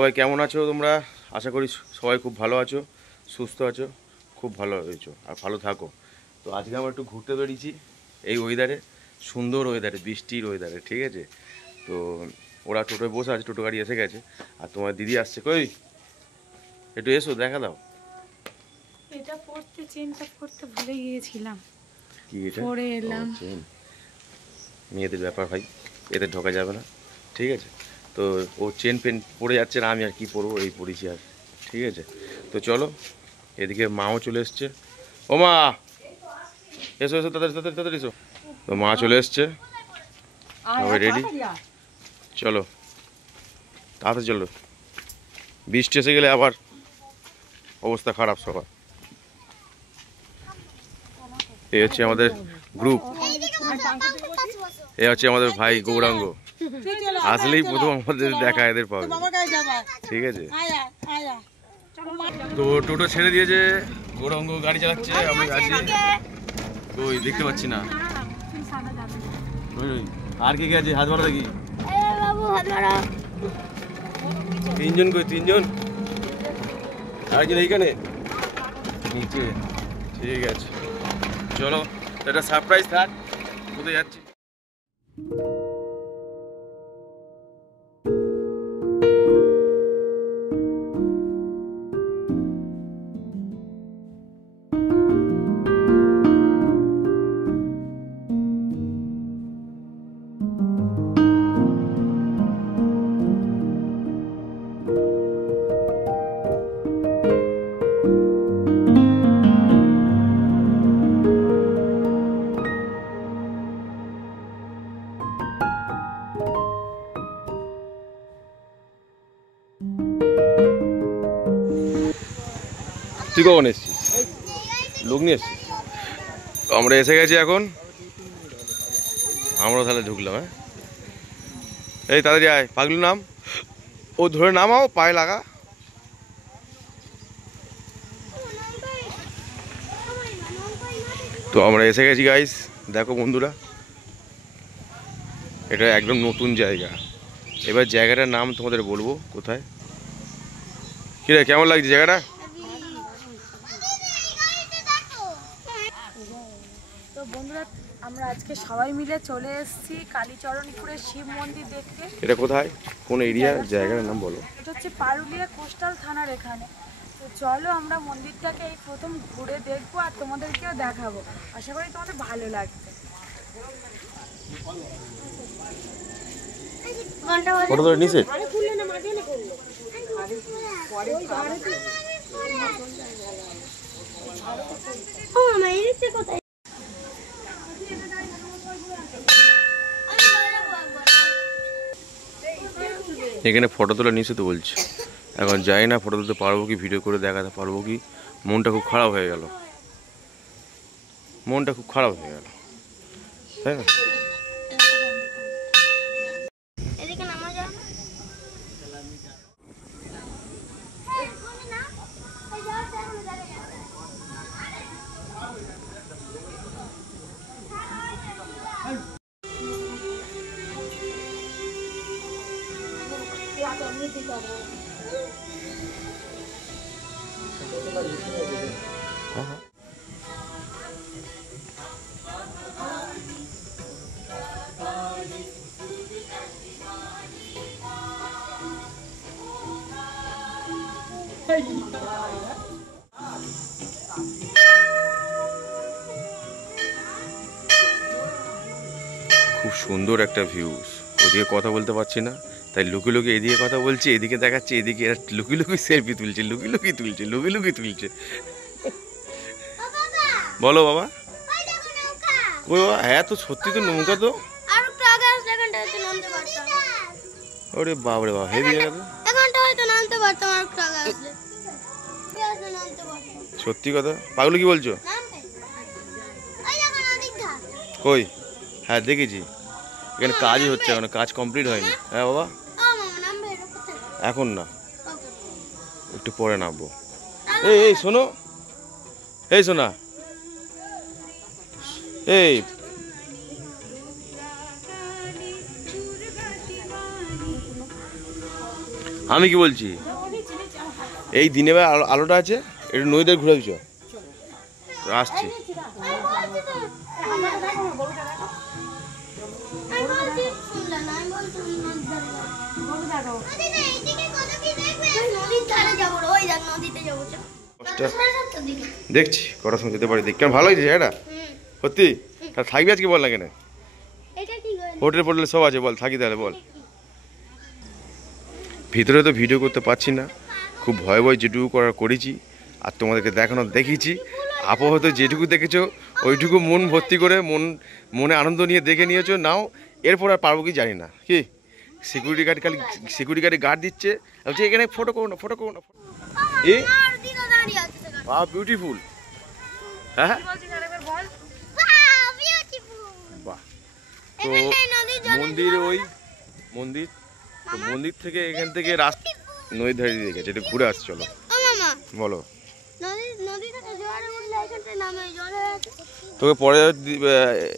সবাই কেমন আছো তোমরা? আশা করি সবাই খুব ভালো আছো, সুস্থ আছো, খুব ভালো রয়েছো আর ভালো থাকো। তো আজকে আমরা একটু ঘুরতে বেরিয়েছি এই ওয়েদারে, সুন্দর ওয়েদারে, বৃষ্টির ওয়েদারে, ঠিক আছে? তো ওরা টোটোয় বসে আছে, টোটো গাড়ি এসে গেছে, আর তোমার দিদি আসছে। কই একটু এসো, দেখা দাও। এটা পড়তে, চেনটা পড়তে ভুলে গিয়েছিলাম। কি এটা? পরে এলাম। চেন, মেয়েদের ব্যাপার ভাই, এতে ঢোকা যাবে না, ঠিক আছে? তো ও চেন পেন পরে যাচ্ছে না, আমি আর কি পরবো, এই পড়েছি আর, ঠিক আছে? তো চলো, এদিকে মাও চলে এসছে। ও মা, এসো এসো, তাড়াতাড়ি তাড়াতাড়ি তাড়াতাড়ি এসো। তো মা চলে এসছে, সবাই রেডি, চলো তাড়াতাড়ি চলো। বৃষ্টি এসে গেলে আবার অবস্থা খারাপ সবার। এই হচ্ছে আমাদের গ্রুপ, এ হচ্ছে আমাদের ভাই গৌরাঙ্গ। আসলেই প্রথম আমাদের দেখা এদের পাবে, ঠিক আছে? তো টোটো ছেড়ে দিয়েছে, গৌরাঙ্গ গাড়ি চালাচ্ছে, আমি আছি। কই দেখতে পাচ্ছি না। আর কে কে আছে? হাত বাড়া দেখি। তিনজন, কই তিনজন? আরেকজন এইখানে নিচে, ঠিক আছে? চলো, এটা সারপ্রাইজ থাক, কোথায় যাচ্ছি। তুই কখন এসছিস? লোক নিয়ে এসছিস? আমরা এসে গেছি এখন, আমরা তাহলে ঢুকলাম। হ্যাঁ, এই তাড়াতাড়ি আয়, পাগলু নাম, ও ধরে নামাও, পায়ে লাগা। তো আমরা এসে গেছি গাইস, দেখো বন্ধুরা, এটা একদম নতুন জায়গা। এবার জায়গাটার নাম তোমাদের বলবো কোথায়। কিরে, কেমন লাগছে জায়গাটা? তো বন্ধুরা, আমরা আজকে সবাই মিলে চলে এসেছি কালীচরণপুরের শিব মন্দির দেখতে। এটা কোথায়, কোন এরিয়া, জায়গাটার নাম বলো? এটা হচ্ছে পারুলিয়া কোস্টাল থানার এখানে। তো চলো আমরা মন্দিরটাকে এই প্রথম ঘুরে দেখবো আর তোমাদেরকেও দেখাবো, আশা করি তোমাদের ভালো লাগবে। ফটো তোলা নিচে। এখানে ফটো তোলা নিচে তো বলছে, এখন যাই না ফটো তুলতে পারবো কি, ভিডিও করে দেখাতে পারবো কি। মনটা খুব খারাপ হয়ে গেল, মনটা খুব খারাপ হয়ে গেল, তাই না? খুব সুন্দর একটা ভিউজ, ওদিকে কথা বলতে পারছি না, তাই লুকি লুকি এদিকে কথা বলছি, এদিকে দেখাচ্ছি, এদিকে লুকি লুকি সেলফি তুলছে, লুকি লুকি তুলছে, লুকি লুকি তুলছে। বলো বাবা, ওই বাবা, হ্যাঁ তো সত্যি তো নৌকা তো। ওরে বাবরে বাবা, হেভি জায়গা তো, সত্যি কথা। পাগলু কি বলছো? কই, হ্যাঁ দেখেছি, এখানে কাজই হচ্ছে, এখন কাজ কমপ্লিট হয়নি। হ্যাঁ বাবা, এখন না, একটু পরে নামবো। এই এই শোনো, এই শোনা, এই আমি কি বলছি, এই দিনে বেলা আলোটা আছে, একটু নদীতে ঘুরে দিচ্ছ, আসছি। দেখছি কটার সময় যেতে পারি, দেখ কেমন ভালো হয়েছে এটা সত্যি। তা থাকবি আজকে বল না কেন, হোটেল ফোটেল সব আছে, বল থাকি তাহলে বল। ভিতরে তো ভিডিও করতে পারছি না, খুব ভয় ভয় যেটুকু করার করেছি আর তোমাদেরকে দেখানো দেখিয়েছি। আপাতত যেটুকু দেখেছো ওইটুকু মন ভর্তি করে মনে আনন্দ নিয়ে দেখে নিয়েছো, নাও। এরপর আর পারবো কি জানি না। কি সিকিউরিটি গার্ড, খালি সিকিউরিটি গার্ডে গার্ড দিচ্ছে, বলছে এখানে ফটো করো না, ফটো করো না। এ বাহ বিউটিফুল। হ্যাঁ বাহ। তো মন্দির, ওই মন্দির, তো মন্দির থেকে এখান থেকে রাস্তা নদীর ধারে দিয়ে গেছে, এটা ঘুরে আসছে। চলো বলো। তোকে পরে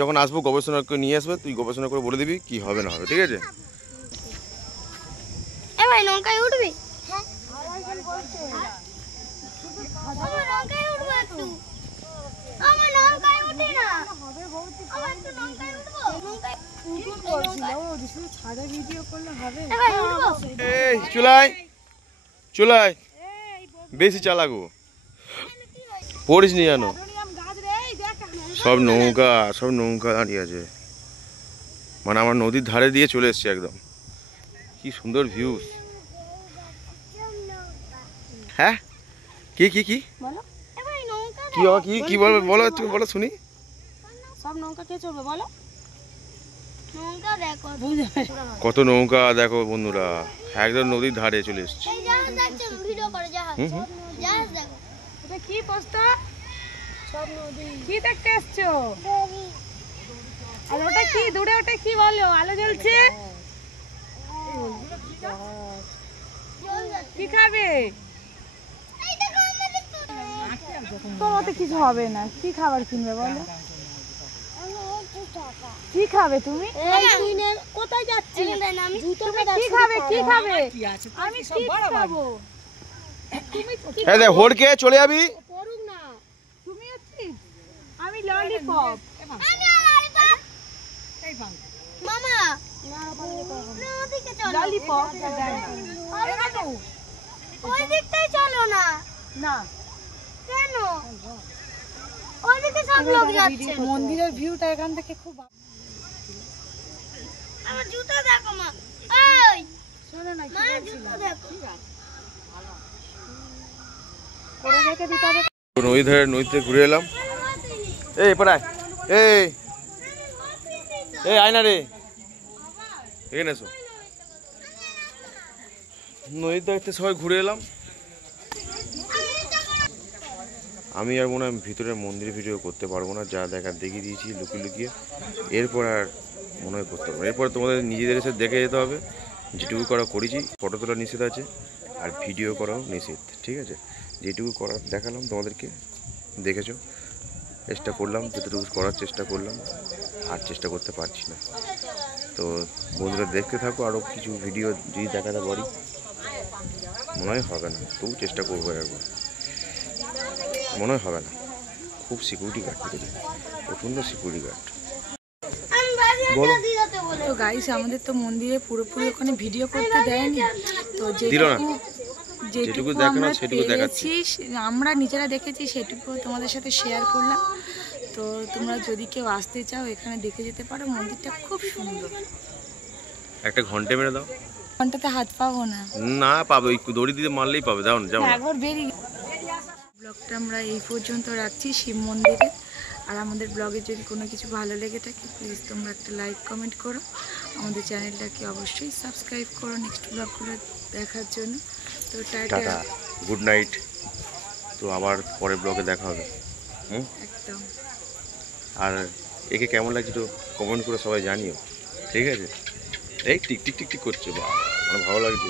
যখন আসবো গবেষণা করে নিয়ে আসবে, তুই গবেষণা করে বলে দিবি কি হবে না হবে, ঠিক আছে? নৌকায় উঠবি? চুলাই চুলাই বেশি চালাগো, পড়িস নি জানো, সব নৌকা দাঁড়িয়ে আছে। মানে আমার নদীর ধারে দিয়ে চলে এসছে একদম, কি সুন্দর ভিউ। হ্যাঁ কি কি কি কি কি বলবে বলো, তুমি বলো শুনি। সব নৌকা কে চলবে বলো? কত নৌকা দেখো বন্ধুরা, একদম নদীর ধারে চলে এসছে। এটা কি পোস্টার? সব নদী কি দেখতে এসছো? আর ওটা কি দূরে, ওটা কি বলো? আলো জ্বলছে, কি খাবে? তোমাতে কিছু হবে না, কি খাবার কিনবে বলো? কি খাবে তুমি? কোথায় যাচ্ছি? কি খাবে, কি খাবে? আমি চিপস খাবো। এই দেখ হোড়কে চলে যাবি। পড়ুক না, তুমি চিপস, আমি ললিপপ। মামা ওদিকে চলো, ললিপপ ওই দিকটাই চলো না। না কেন? ওইদিকে সব লোক যাচ্ছে। মন্দিরের ভিউটা এখান থেকে খুব। আমার জুতো দেখো মা, ওই শোনো না, মা জুতো দেখো। করে রেখে দিতে হবে। নদীতে ঘুরে এলাম। এই পাড়ায়, এই আয় না রে, এখানে এসো। নদীর ধারে সবাই ঘুরে এলাম। আমি আর মনে হয় ভিতরে মন্দির ভিডিও করতে পারবো না, যা দেখার দেখিয়ে দিয়েছি লুকিয়ে লুকিয়ে। এরপর আর মনে হয় করতে পারবো, এরপর তোমাদের নিজেদের এসে দেখে যেতে হবে। যেটুকু করা করেছি, ফটো তোলা নিষেধ আছে আর ভিডিও করাও নিষেধ, ঠিক আছে? যেটুকু করার দেখালাম তোমাদেরকে, দেখেছো, চেষ্টা করলাম, যতটুকু করার চেষ্টা করলাম, আর চেষ্টা করতে পারছি না। তো বন্ধুরা দেখতে থাকো, আরও কিছু ভিডিও যদি দেখাতে পারি। মনে হয় হবে না, তবু চেষ্টা করবো একবার। মনে হয় হবে না, খুব সিকিউরিটি গার্ড থেকে, প্রচণ্ড সিকিউরিটি গার্ড। বলো। তো গাইস, আমাদের তো মন্দিরে পুরোপুরি ওখানে ভিডিও করতে দেয়নি, তো যেটুকু আমরা পেরেছি, আমরা নিজেরা দেখেছি, সেটুকু তোমাদের সাথে শেয়ার করলাম। তো তোমরা যদি কেউ আসতে চাও এখানে দেখে যেতে পারো, মন্দিরটা খুব সুন্দর। একটা ঘন্টা মেরে দাও। ঘন্টাতে হাত পাবো না। না পাবে, ওই দড়ি দিয়ে মারলেই পাবে। যাও না, যাও না। একবার বেরিয়ে। ব্লগটা আমরা এই পর্যন্ত রাখছি শিব মন্দিরে। আর আমাদের ব্লগে যদি কোনো কিছু ভালো লেগে থাকে, প্লিজ তোমরা একটা লাইক কমেন্ট করো, আমাদের চ্যানেলটাকে অবশ্যই সাবস্ক্রাইব করো নেক্সট ব্লগগুলো দেখার জন্য। তো টাটা, গুড নাইট। তো আবার পরের ব্লগে দেখা হবে। একদম। আর একে কেমন লাগছে তো কমেন্ট করে সবাই জানিও, ঠিক আছে? এই টিক টিক টিক টিক করছে, বা মানে ভালো লাগছে।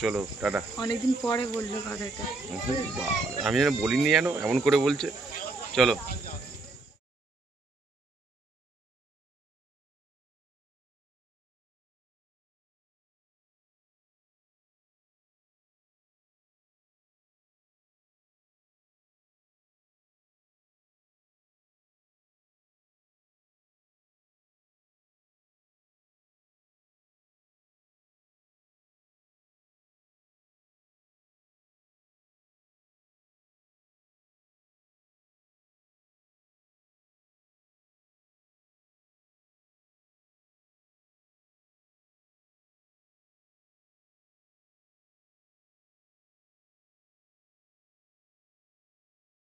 চলো টাটা। অনেকদিন পরে বললো কথাটা। আমি যেন বলিনি, জানো এমন করে বলছে। চলো।